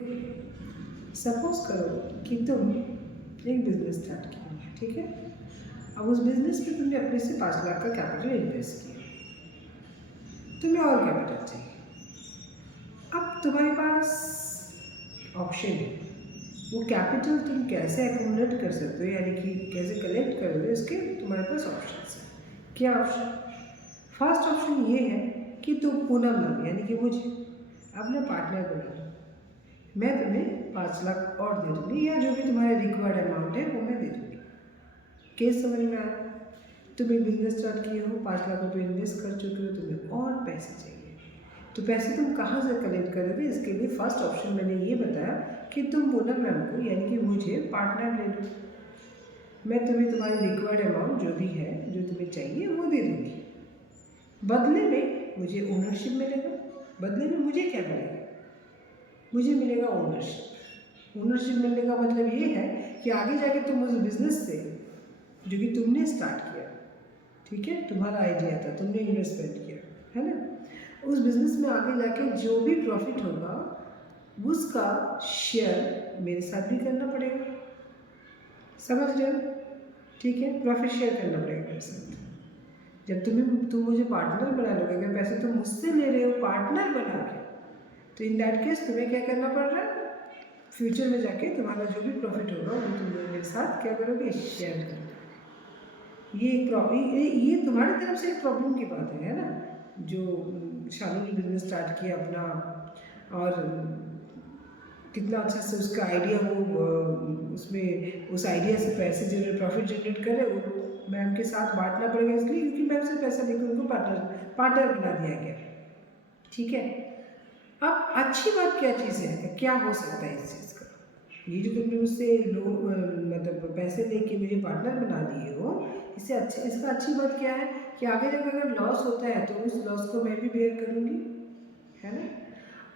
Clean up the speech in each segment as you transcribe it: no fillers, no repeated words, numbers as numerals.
Suppose करो कि तुम एक बिजनेस स्टार्ट किया, ठीक है। अब उस बिजनेस में तुमने अपने से 5 लाख का कैपिटल इन्वेस्ट किया, तुम्हें और कैपिटल चाहिए। अब तुम्हारे पास ऑप्शन है, वो कैपिटल तुम कैसे एक्यूमुलेट कर सकते हो, यानी कि कैसे कलेक्ट करोगे, उसके तुम्हारे पास ऑप्शन है। क्या ऑप्शन? फर्स्ट ऑप्शन ये है कि तुम पूनम नाम यानी कि मुझे अपने पार्टनर बना लो, मैं तुम्हें 5 लाख और दे दूँगी, या जो भी तुम्हारे रिक्वायर्ड अमाउंट है वो मैं दे दूँगी। केस समझ में आया? तुम एक बिजनेस स्टार्ट किए हो, 5 लाख रुपये इन्वेस्ट कर चुके हो, तुम्हें और पैसे चाहिए, तो पैसे तुम कहाँ से कलेक्ट करोगे? इसके लिए फर्स्ट ऑप्शन मैंने ये बताया कि तुम पूनम मैम को यानी कि मुझे पार्टनर ले लो, मैं तुम्हें तुम्हारी रिक्वायर्ड अमाउंट जो भी है, जो तुम्हें चाहिए वो दे दूँगी। बदले में मुझे ओनरशिप मिलेगा। बदले में मुझे क्या मिलेगा? मुझे मिलेगा ओनरशिप। ओनरशिप मिलने का मतलब ये है कि आगे जाके तुम उस बिज़नेस से, जो कि तुमने स्टार्ट किया, ठीक है, तुम्हारा आइडिया था, तुमने इन्वेस्टमेंट किया, है ना, उस बिज़नेस में आगे जाके जो भी प्रॉफिट होगा उसका शेयर मेरे साथ भी करना पड़ेगा। समझ रहे हो? ठीक है, प्रॉफिट शेयर करना पड़ेगा मेरे साथ। जब तुम मुझे पार्टनर बना लोगे, अगर पैसे तुम मुझसे ले रहे हो पार्टनर बना के, तो इन दैट केस तुम्हें क्या करना पड़ रहा है? फ्यूचर में जाके तुम्हारा जो भी प्रॉफिट होगा वो तुम मेरे साथ क्या करोगे? शेयर करोगे। ये तुम्हारी तरफ से एक प्रॉब्लम की बात है ना, जो शादी ने बिजनेस स्टार्ट किया अपना, और कितना अच्छा से उसका आइडिया हो, उसमें उस आइडिया से पैसे जनरेट, प्रॉफिट जनरेट करे, वो मैम के साथ बांटना पड़ेगा, इसलिए क्योंकि मैम से पैसा लेकर उनको पार्टनर बना दिया गया, ठीक है। अब अच्छी बात क्या चीज़ है, क्या हो सकता है इस चीज़ का? ये जो तुमने मुझसे मतलब पैसे लेके मुझे पार्टनर बना दिए हो, इसका अच्छी बात क्या है कि आगे जब अगर लॉस होता है तो उस लॉस को मैं भी बेयर करूँगी, है ना।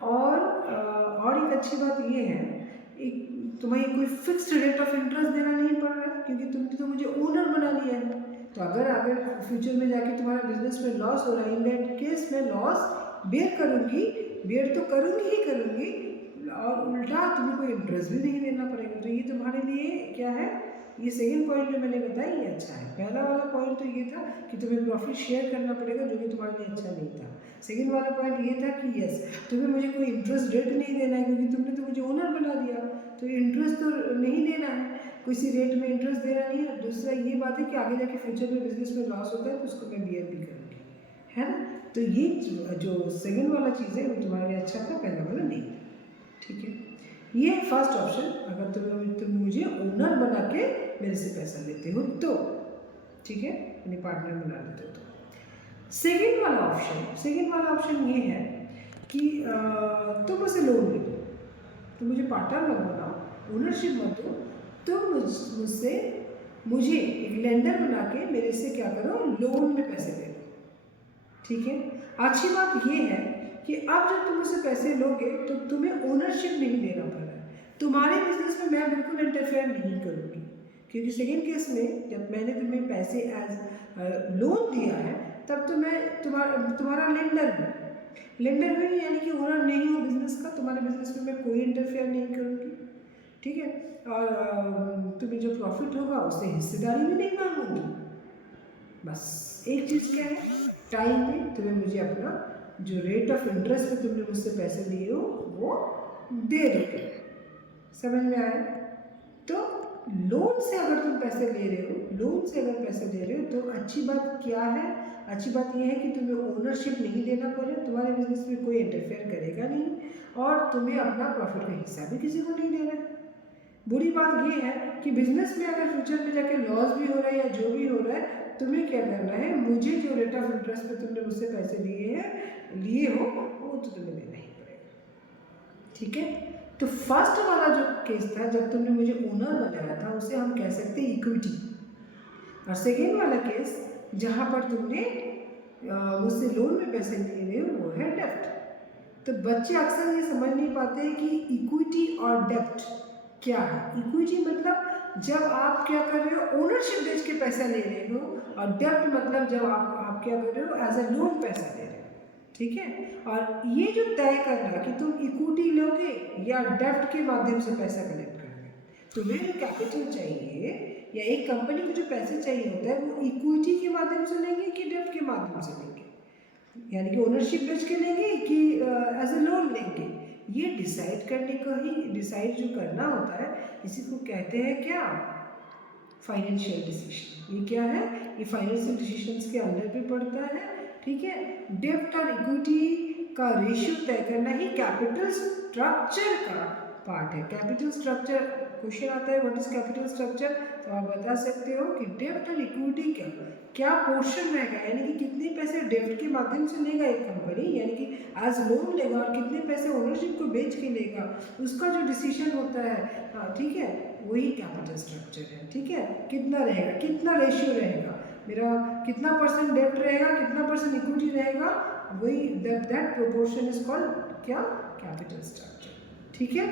और एक अच्छी बात ये है, एक तुम्हें कोई फिक्स्ड रेट ऑफ इंटरेस्ट देना नहीं पड़ रहा है, क्योंकि तुमने तो मुझे ओनर बना लिया है। तो अगर फ्यूचर में जाके तुम्हारा बिजनेस में लॉस हो रहा है, इन दैट केस मैं लॉस बेयर करूँगी, बेयर तो करूँगी ही करूँगी, और उल्टा तुम्हें कोई इंटरेस्ट भी नहीं देना पड़ेगा। तो ये तुम्हारे लिए क्या है? ये सेकंड पॉइंट जो मैंने बताया ये अच्छा है। पहला वाला पॉइंट तो ये था कि तुम्हें प्रॉफिट शेयर करना पड़ेगा, जो कि तुम्हारे लिए अच्छा नहीं था। सेकंड वाला पॉइंट ये था कि यस, तुम्हें मुझे कोई इंटरेस्ट रेट नहीं देना है, क्योंकि तुमने तो मुझे ओनर बना दिया, तो इंटरेस्ट तो नहीं देना है, किसी रेट में इंटरेस्ट देना नहीं है। दूसरा ये बात है कि आगे जाके फ्यूचर में बिजनेस में लॉस होता है तो उसको मैं बियर भी करूँगी, है ना। तो ये जो सेकंड वाला चीज़ है वो तुम्हारे लिए अच्छा था, पहला वाला नहीं था, ठीक है। ये फर्स्ट ऑप्शन, अगर तुम मुझे ओनर बना के मेरे से पैसा लेते हो तो, ठीक है, यानी पार्टनर बना लेते हो तो। सेकंड वाला ऑप्शन ये है कि तुम मुझसे लोन ले लो, तुम मुझे पार्टनर मत बनाओ, ओनरशिप मत दो, तुम मुझे एक लेंडर बना के मेरे से क्या करो? लोन में पैसे ले लो, ठीक है। अच्छी बात ये है कि अब जब तुम मुझसे पैसे लोगे तो तुम्हें ओनरशिप नहीं देना पड़ रहा है, तुम्हारे बिजनेस में मैं बिल्कुल इंटरफेयर नहीं करूँगी, क्योंकि सेकेंड केस में जब मैंने तुम्हें पैसे एज लोन दिया है, तब तो मैं तुम्हारा लेंडर हूँ, यानी कि ओनर नहीं हूँ बिजनेस का। तुम्हारे बिजनेस में मैं कोई इंटरफेयर नहीं करूँगी, ठीक है। और तुम्हें जो प्रॉफिट होगा उससे हिस्सेदारी भी नहीं मांगूंगी। बस एक चीज़ क्या है, टाइम में तुम्हें मुझे अपना जो रेट ऑफ इंटरेस्ट पे तुमने मुझसे पैसे लिए हो वो दे दोगे। समझ में आया? तो लोन से अगर तुम पैसे ले रहे हो, तो अच्छी बात क्या है? अच्छी बात यह है कि तुम्हें ओनरशिप नहीं देना पड़े, तुम्हारे बिजनेस में कोई इंटरफेयर करेगा नहीं, और तुम्हें अपना प्रॉफिट का हिस्सा भी किसी को नहीं देना है। बुरी बात यह है कि बिजनेस में अगर फ्यूचर में जाकर लॉस भी हो रहा है या जो भी हो रहा है, तुम्हें क्या करना है? मुझे जो रेट ऑफ इंटरेस्ट पे तुमने मुझसे पैसे लिए हो वो तो तुम्हें देना ही पड़ेगा, ठीक है। तो फर्स्ट वाला जो केस था, जब तुमने मुझे ओनर बनाया था, उसे हम कह सकते हैं इक्विटी। और सेकेंड वाला केस जहाँ पर तुमने मुझसे लोन में पैसे लिए रहे हो, वो है डेप्ट। तो बच्चे अक्सर ये समझ नहीं पाते कि इक्विटी और डेप्ट क्या है। इक्विटी मतलब जब आप क्या कर रहे हो? ओनरशिप बेच के पैसा ले रहे हो, और डेप्ट मतलब जब आप क्या कर रहे हो? एज ए लोन पैसा ले रहे हो। ठीक है। और ये जो तय करना कि तुम इक्विटी लोगे या डेब्ट के माध्यम से पैसा कलेक्ट करोगे, तुम्हें जो कैपिटल चाहिए या एक कंपनी को जो पैसे चाहिए होता है वो इक्विटी के माध्यम से लेंगे कि डेब्ट के माध्यम से लेंगे, यानी कि ओनरशिप बेच के लेंगे कि एज ए लोन लेंगे, ये डिसाइड करने का ही डिसाइड जो करना होता है इसी को कहते हैं क्या, फाइनेंशियल डिसीजन। ये क्या है, ये फाइनेंशियल डिसीजंस के अंदर भी पड़ता है, ठीक है। डेब्ट और इक्विटी का रेशियो तय करना ही कैपिटल स्ट्रक्चर का पार्ट है। कैपिटल स्ट्रक्चर क्वेश्चन आता है व्हाट इज कैपिटल स्ट्रक्चर, तो आप बता सकते हो कि डेब्ट और इक्विटी का क्या पोर्शन रहेगा, यानी कि कितने पैसे डेब्ट के माध्यम से लेगा एक कंपनी, यानी कि एज लोन लेगा, और कितने पैसे ओनरशिप को बेच के लेगा, उसका जो डिसीजन होता है, हाँ ठीक है, वही कैपिटल स्ट्रक्चर है, ठीक है। कितना रहेगा, कितना रेशियो रहेगा, मेरा कितना परसेंट डेब्ट रहेगा, कितना परसेंट इक्विटी रहेगा, वही दैट प्रोपोर्शन इज कॉल्ड क्या, कैपिटल स्ट्रक्चर, ठीक है।